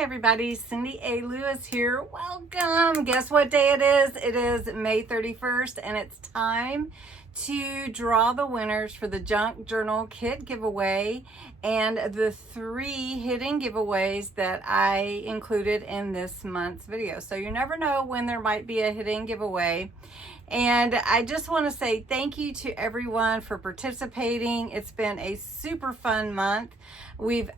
Hi everybody, CindyALewis here. Welcome. Guess what day it is? It is May 31st and it's time to draw the winners for the Junk Journal Kit giveaway and the 3 hidden giveaways that I included in this month's video. So you never know when there might be a hidden giveaway. And I just want to say thank you to everyone for participating. It's been a super fun month.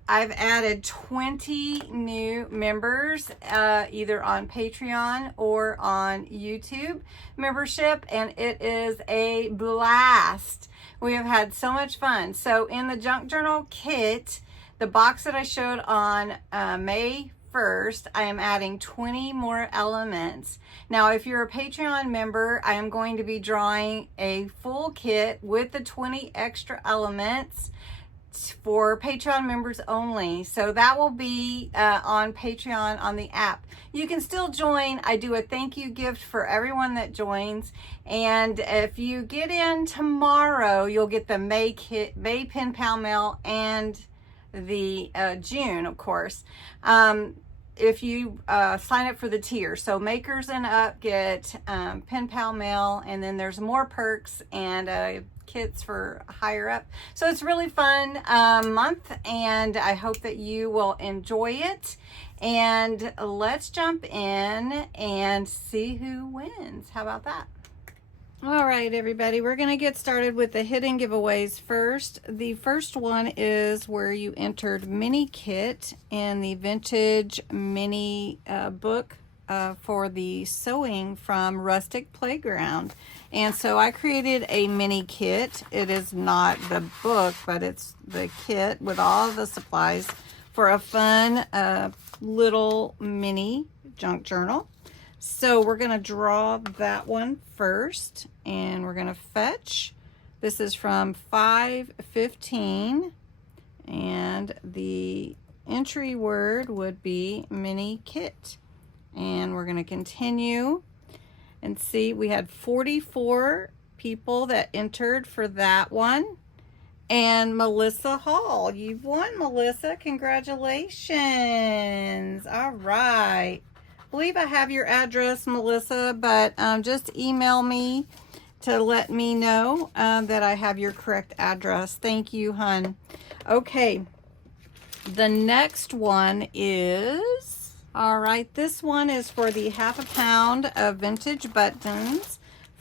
I've added 20 new members, either on Patreon or on YouTube membership, and it is a blast. We have had so much fun. So in the Junk Journal Kit, the box that I showed on May 1st, I am adding 20 more elements. Now, if you're a Patreon member, I am going to be drawing a full kit with the 20 extra elements for Patreon members only. So that will be on Patreon on the app. You can still join. I do a thank you gift for everyone that joins. And if you get in tomorrow, you'll get the May kit, May pen pal mail, and the June, of course, if you sign up for the tier. So makers and up get pen pal mail, and then there's more perks and kits for higher up. So it's really fun month, and I hope that you will enjoy it. And let's jump in and see who wins. How about that? All right, everybody, we're going to get started with the hidden giveaways first. The first one is where you entered mini kit in the vintage mini book for the sewing from Rustic Playground. And so I created a mini kit. It is not the book, but it's the kit with all the supplies for a fun little mini junk journal. So we're going to draw that one first, and we're going to fetch. This is from 515, and the entry word would be mini kit. And we're going to continue and see. We had 44 people that entered for that one. And Melissa Hall, you've won, Melissa. Congratulations. All right. I believe I have your address, Melissa, but just email me to let me know that I have your correct address. Thank you, hun. Okay, the next one is, all right, this one is for the ½ pound of vintage buttons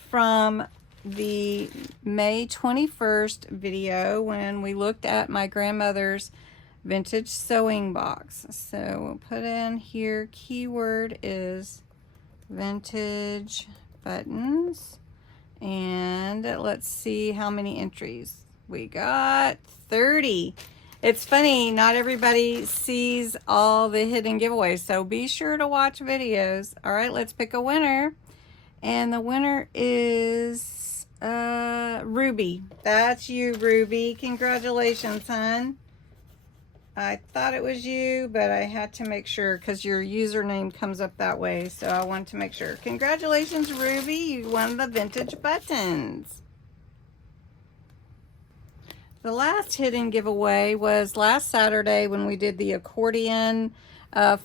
from the May 21st video when we looked at my grandmother's vintage sewing box. So we'll put in here, keyword is vintage buttons, and let's see how many entries we got. 30. It's funny, not everybody sees all the hidden giveaways, so be sure to watch videos. All right, let's pick a winner, and the winner is Ruby. That's you, Ruby. Congratulations, hon. I thought it was you, but I had to make sure because your username comes up that way, so I wanted to make sure. Congratulations, Ruby. You won the vintage buttons. The last hidden giveaway was last Saturday when we did the accordion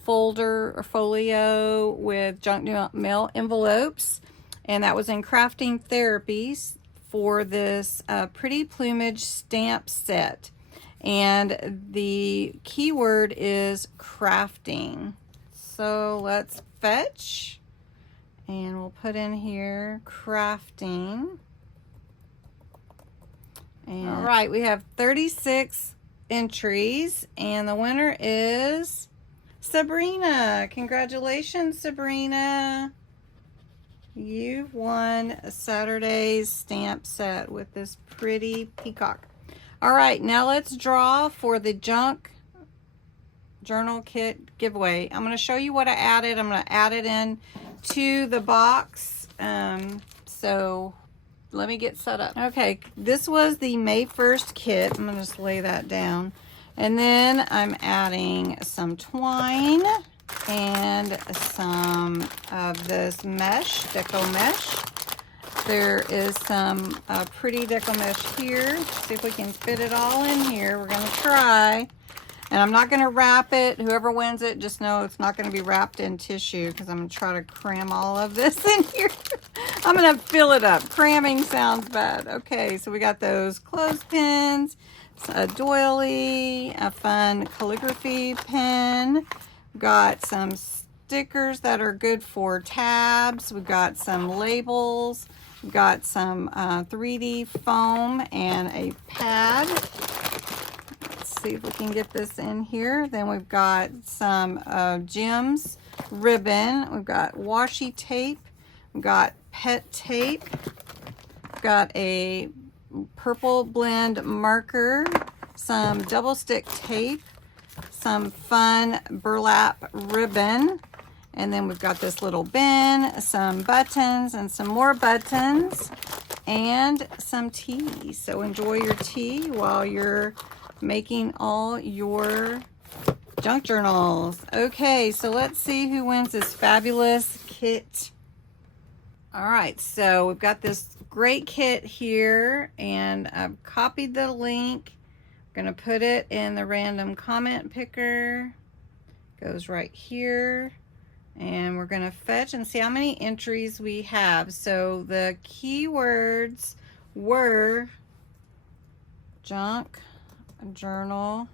folder or folio with junk mail envelopes, and that was in Crafting Therapies for this Pretty Plumage stamp set. And the keyword is crafting. So let's fetch, and we'll put in here crafting. And all right, we have 36 entries, and the winner is Sabrina. Congratulations, Sabrina. You've won Saturday's stamp set with this pretty peacock. All right, now let's draw for the Junk Journal Kit giveaway. I'm going to show you what I added. I'm going to add it in to the box. So let me get set up. Okay, this was the May 1st kit. I'm going to just lay that down. And then I'm adding some twine and some of this mesh, deco mesh. There is some pretty deco mesh here. See if we can fit it all in here. We're going to try. And I'm not going to wrap it. Whoever wins it, just know it's not going to be wrapped in tissue because I'm going to try to cram all of this in here. I'm going to fill it up. Cramming sounds bad. Okay, so we got those clothespins, a doily, a fun calligraphy pen. We've got some stickers that are good for tabs. We've got some labels. We've got some 3D foam and a pad. See if we can get this in here. Then we've got some gems, ribbon. We've got washi tape. We've got pet tape. We've got a purple blend marker, some double stick tape, some fun burlap ribbon, and then we've got this little bin, some buttons and some more buttons, and some tea. So enjoy your tea while you're making all your junk journals. Okay, so let's see who wins this fabulous kit. All right, so we've got this great kit here, and I've copied the link. I'm gonna put it in the random comment picker. Goes right here, and we're gonna fetch and see how many entries we have. So the keywords were junk journal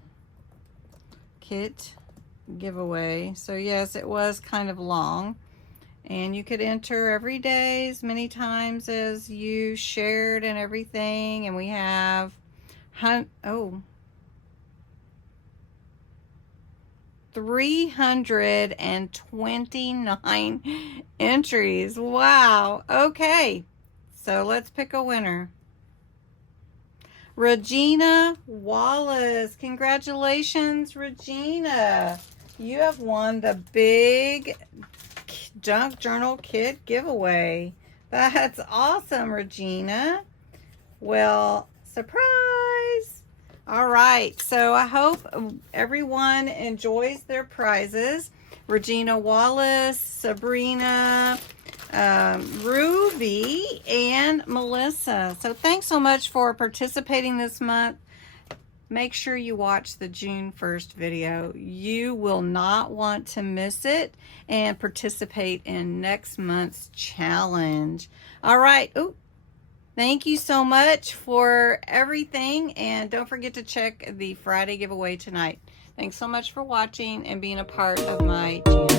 kit giveaway. So yes, it was kind of long, and you could enter every day as many times as you shared and everything. And we have 329 entries. Wow. Okay, so let's pick a winner. Regina Wallace. Congratulations, Regina. You have won the big junk journal kit giveaway. That's awesome, Regina. Well, surprise. All right, so I hope everyone enjoys their prizes. Regina Wallace, Sabrina, Ruby, and Melissa. So thanks so much for participating this month. Make sure you watch the June 1st video. You will not want to miss it, and participate in next month's challenge. All right. Ooh, thank you so much for everything, and don't forget to check the Friday giveaway tonight. Thanks so much for watching and being a part of my channel.